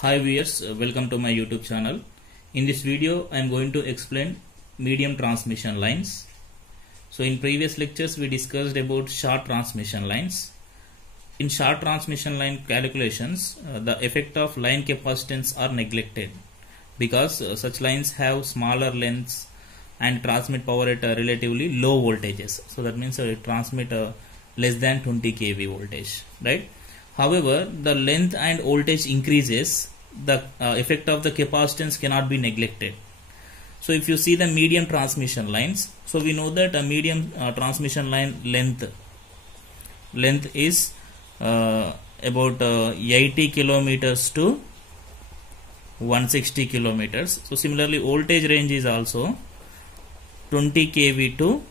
Hi viewers, welcome to my YouTube channel. In this video I am going to explain medium transmission lines. So in previous lectures we discussed about short transmission lines. In short transmission line calculations, the effect of line capacitance are neglected because such lines have smaller lengths and transmit power at relatively low voltages. So that means it transmit less than 20 kV voltage, right? However, the length and voltage increases, the effect of the capacitance cannot be neglected. So if you see the medium transmission lines, so we know that a medium transmission line length is about 80 kilometers to 160 kilometers. So similarly, voltage range is also 20 kV to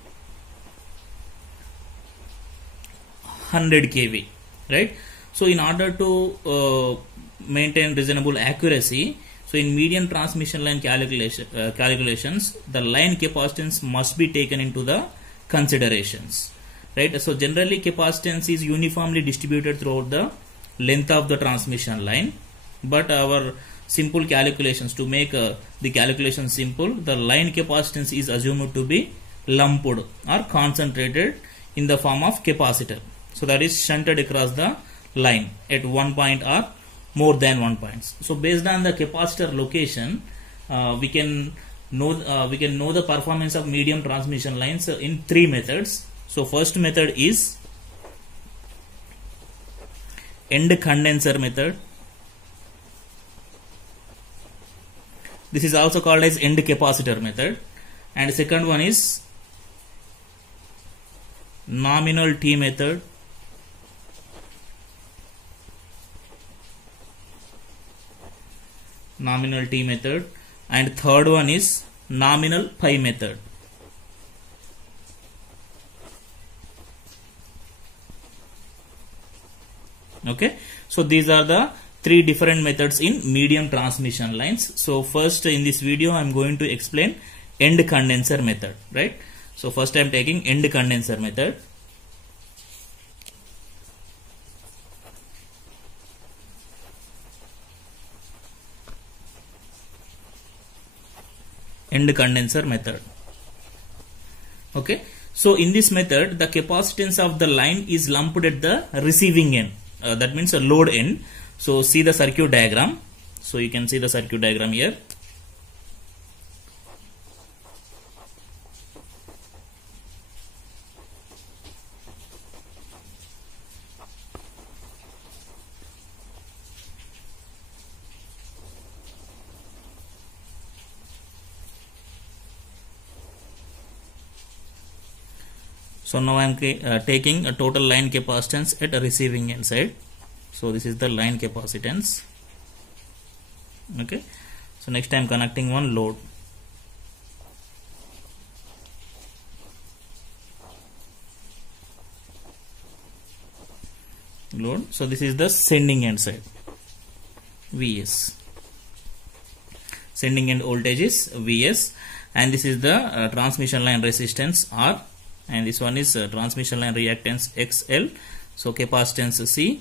100 kV, right? So in order to maintain reasonable accuracy, so in medium transmission line calculations, the line capacitance must be taken into the considerations, right? So generally capacitance is uniformly distributed throughout the length of the transmission line, but our simple calculations, to make the calculation simple, the line capacitance is assumed to be lumped or concentrated in the form of capacitor. So that is shunted across the line at one point or more than one point. So based on the capacitor location, we can know the performance of medium transmission lines in three methods. So first method is end condenser method. This is also called as end capacitor method. And second one is nominal T method. Nominal T method, and third one is nominal pi method. Okay, so these are the three different methods in medium transmission lines. So first in this video I am going to explain end condenser method, right? So first I am taking end condenser method. End condenser method. Okay, so in this method the capacitance of the line is lumped at the receiving end, that means a load end. So see the circuit diagram. So you can see the circuit diagram here. So now I am taking a total line capacitance at a receiving end side. So this is the line capacitance. Okay. So next I am connecting one load. So this is the sending end side. Vs. Sending end voltage is Vs, and this is the transmission line resistance R. And this one is transmission line reactance XL. So capacitance C.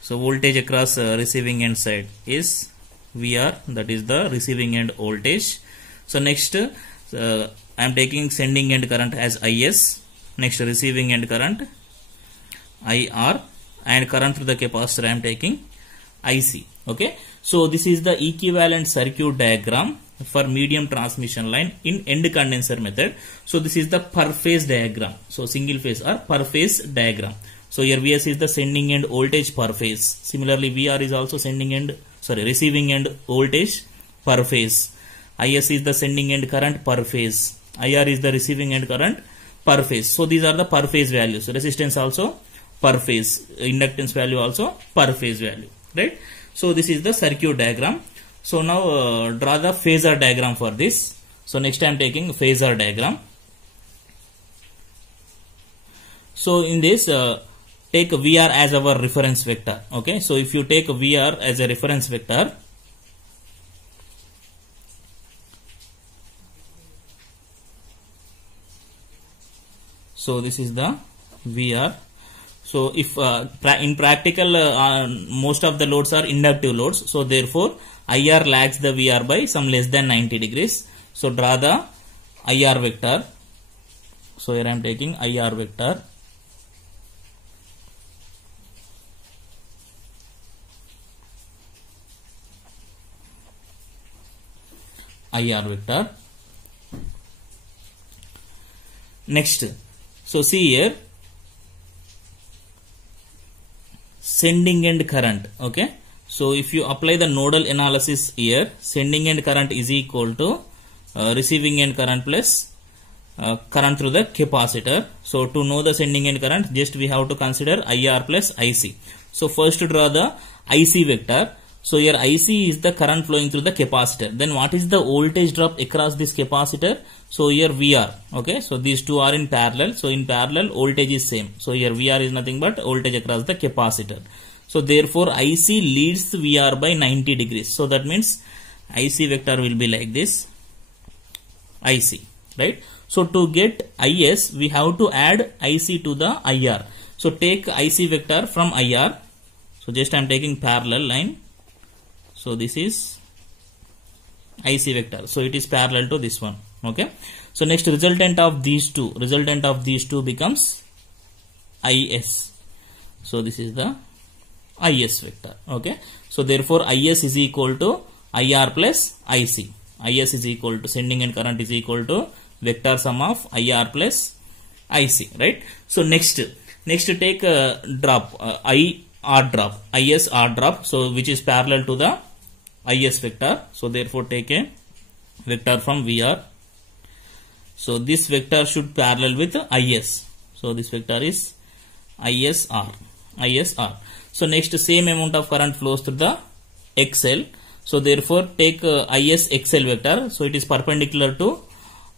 So voltage across receiving end side is VR, that is the receiving end voltage. So next I am taking sending end current as IS. Next receiving end current IR, and current through the capacitor I am taking IC. Okay, so this is the equivalent circuit diagram for medium transmission line in end condenser method. So this is the per phase diagram. So single phase or per phase diagram. So here Vs is the sending end voltage per phase. Similarly Vr is also receiving end voltage per phase. Is is the sending end current per phase. Ir is the receiving end current per phase. So these are the per phase values. Resistance also per phase. Inductance value also per phase value. Right. So this is the circuit diagram. So now draw the phasor diagram for this. So next I am taking phasor diagram. So in this take VR as our reference vector. Okay, so if you take VR as a reference vector, so this is the VR. So if in practical most of the loads are inductive loads, so therefore IR lags the VR by some less than 90 degrees. So draw the IR vector. So here I am taking IR vector. IR vector. Next, so see here, sending end current. Okay, so if you apply the nodal analysis here, sending end current is equal to receiving end current plus current through the capacitor. So to know the sending end current, just we have to consider IR plus IC. So first to draw the IC vector. So here IC is the current flowing through the capacitor. Then what is the voltage drop across this capacitor? So here VR. Okay, so these two are in parallel. So in parallel voltage is same. So here VR is nothing but voltage across the capacitor. So therefore IC leads VR by 90 degrees. So that means IC vector will be like this. IC, right? So to get IS, we have to add IC to the IR. So take IC vector from IR. So just I am taking parallel line. So this is IC vector. So it is parallel to this one. Okay. So next resultant of these two becomes IS. So this is the IS vector. Okay. So therefore IS is equal to IR plus IC. IS is equal to sending end current is equal to vector sum of IR plus IC. Right. So next take a drop IR drop, IS R drop. So which is parallel to the IS vector. So therefore take a vector from VR. So this vector should parallel with IS. So this vector is ISR. So next same amount of current flows through the XL. So therefore take IS XL vector. So it is perpendicular to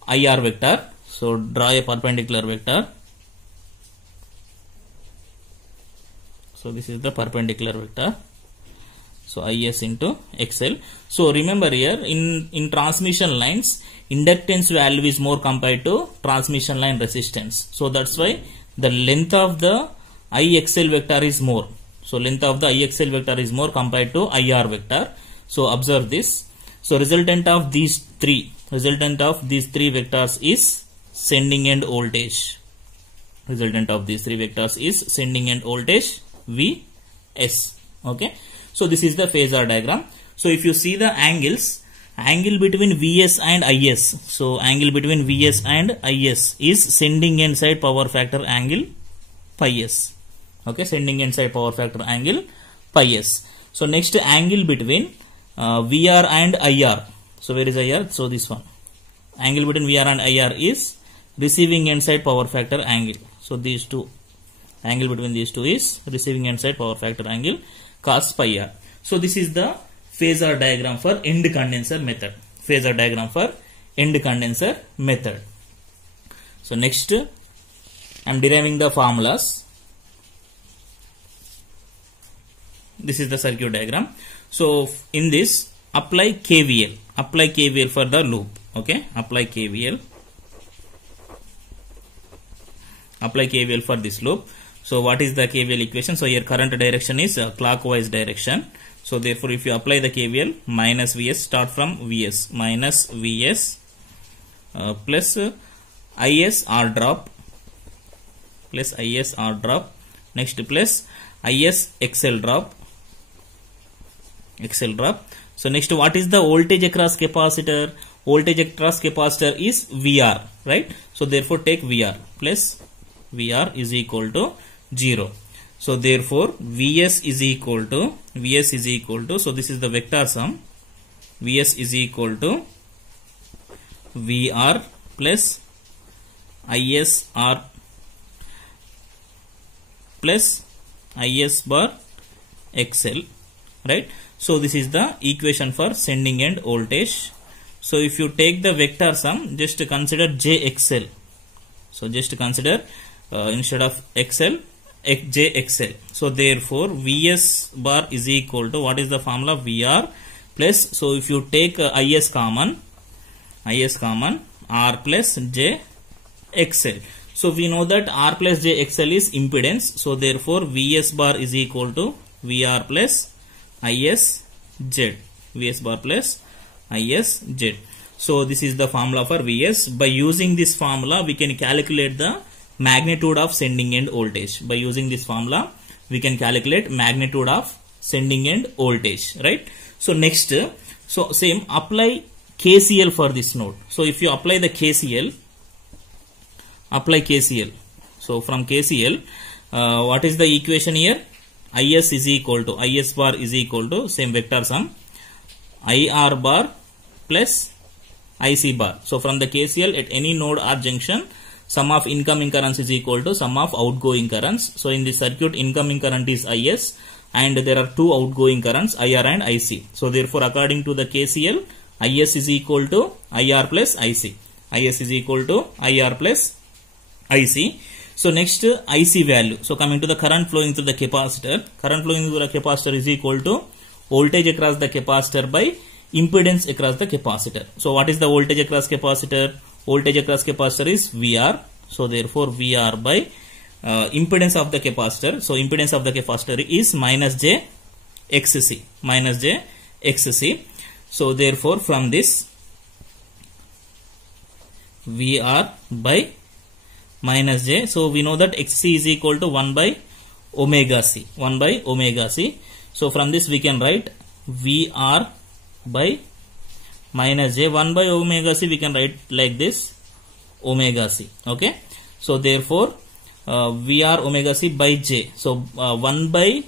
IR vector. So draw a perpendicular vector. So this is the perpendicular vector. So IS into XL. So remember here in transmission lines, inductance value is more compared to transmission line resistance. So that's why the length of the IXL vector is more. So length of the IXL vector is more compared to IR vector. So observe this. So resultant of these three vectors is sending end voltage. Resultant of these three vectors is sending end voltage Vs. Okay. So this is the phasor diagram. So if you see the angle between Vs and Is. So angle between Vs and Is is sending end side power factor angle pi s. Okay, sending end side power factor angle pi s. So next angle between VR and IR. So where is IR? So this one. Angle between VR and IR is receiving end side power factor angle. So these two. Angle between these two is receiving end side power factor angle cos pi r. So this is the phasor diagram for end condenser method. Phasor diagram for end condenser method. So next I am deriving the formulas. This is the circuit diagram. So in this apply KVL for the loop. Okay, apply KVL for this loop. So what is the KVL equation? So here current direction is clockwise direction. So therefore if you apply the KVL, minus Vs, start from Vs, minus Vs plus Is R drop, next plus Is XL drop. So next what is the voltage across capacitor? Voltage across capacitor is VR, right? So therefore take VR plus VR is equal to 0. So therefore Vs is equal to, so this is the vector sum, Vs is equal to VR plus ISR plus IS bar XL, right? So this is the equation for sending end voltage. So if you take the vector sum, just consider JXL. So just consider instead of XL, JXL. So therefore Vs bar is equal to, what is the formula? VR plus, so if you take Is common, R plus JXL. So we know that R plus J XL is impedance. So therefore Vs bar is equal to VR plus Is Z. Vs bar plus Is Z. So this is the formula for Vs. By using this formula, we can calculate the magnitude of sending end voltage. By using this formula, we can calculate magnitude of sending end voltage, right? So next, so same, apply KCL for this node. So if you apply the KCL, apply KCL. So from KCL, what is the equation here? Is is equal to, Is bar is equal to, same vector sum, IR bar plus IC bar. So from the KCL, at any node or junction, sum of incoming currents is equal to sum of outgoing currents. So in this circuit, incoming current is Is and there are two outgoing currents, IR and IC. So therefore, according to the KCL, Is is equal to IR plus IC. Is is equal to IR plus IC. So next, IC value. So coming to the current flowing through the capacitor, current flowing through the capacitor is equal to voltage across the capacitor by impedance across the capacitor. So what is the voltage across capacitor? Voltage across capacitor is VR. So therefore VR by impedance of the capacitor. So impedance of the capacitor is minus J XC. Minus J XC. So therefore from this VR by minus J. So we know that XC is equal to 1 by omega C. 1 by omega C. So from this we can write VR by minus J. 1 by omega C we can write like this, omega C. Okay. So therefore VR omega C by J. So 1 by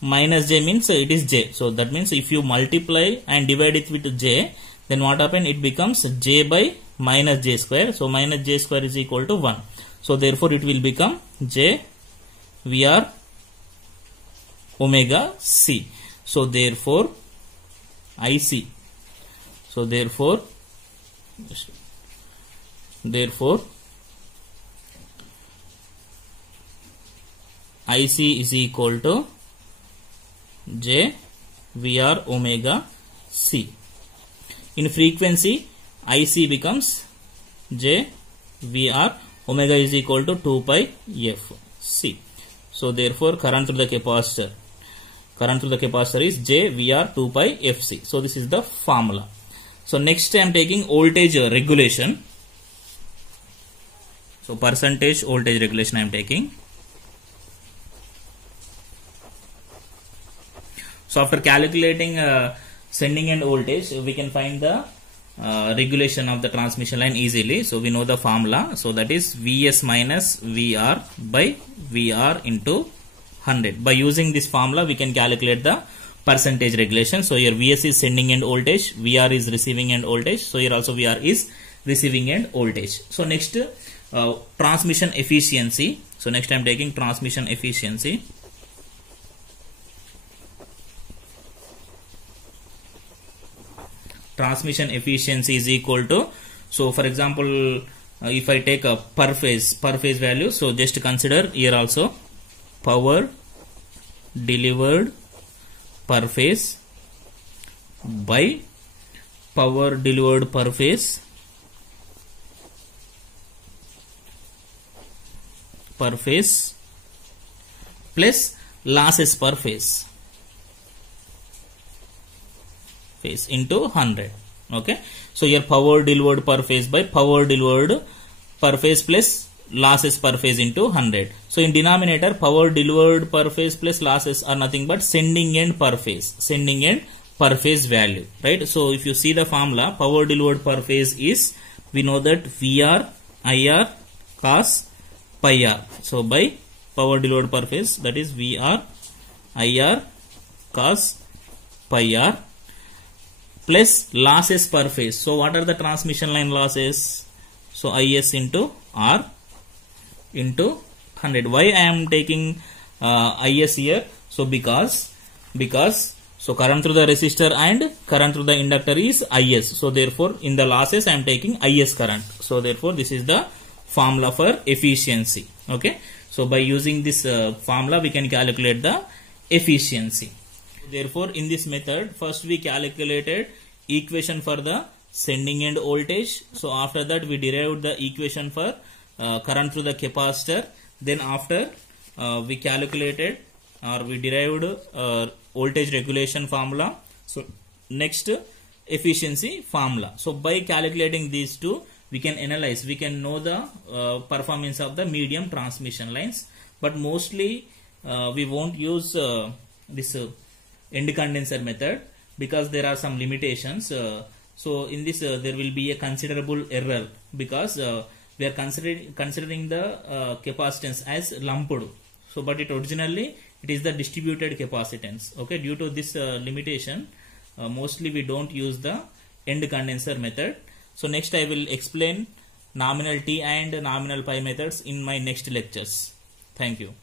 minus J means it is J. So that means if you multiply and divide it with J, then what happen? It becomes J by minus J square. So minus J square is equal to 1. So therefore it will become J VR omega C. So therefore IC. So therefore IC is equal to J VR omega C. In frequency, IC becomes J VR omega is equal to 2 pi F C. So therefore current through the capacitor, is J VR 2 pi F C. So this is the formula. So next I am taking voltage regulation. So percentage voltage regulation I am taking. So after calculating sending end voltage, we can find the regulation of the transmission line easily. So we know the formula. So that is Vs minus VR by VR into 100. By using this formula, we can calculate the percentage regulation. So here Vs is sending end voltage, VR is receiving end voltage. So here also VR is receiving end voltage. So next, transmission efficiency. So next I am taking transmission efficiency. Transmission efficiency is equal to, so for example, if I take a per phase value, so just consider here also power delivered per phase by power delivered per phase plus losses per phase into 100. Okay, so here power delivered per phase by power delivered per phase plus losses per phase into 100. So in denominator, power delivered per phase plus losses are nothing but sending end per phase value, right? So if you see the formula, power delivered per phase is, we know that VR IR cos pi R. So by power delivered per phase, that is VR IR cos pi R plus losses per phase. So what are the transmission line losses? So Is into R into 100. Why I am taking Is here? So because so current through the resistor and current through the inductor is Is. So therefore in the losses I am taking Is current. So therefore this is the formula for efficiency. Okay. So by using this formula we can calculate the efficiency. Therefore in this method, first we calculated equation for the sending end voltage. So after that we derived the equation for current through the capacitor. Then after we calculated or we derived voltage regulation formula. So next efficiency formula. So by calculating these two, we can analyze, we can know the performance of the medium transmission lines. But mostly we won't use this end condenser method because there are some limitations. So in this there will be a considerable error because we are considering the capacitance as lumped. So but it originally it is the distributed capacitance. Okay, due to this limitation, mostly we don't use the end condenser method. So next I will explain nominal T and nominal pi methods in my next lectures. Thank you.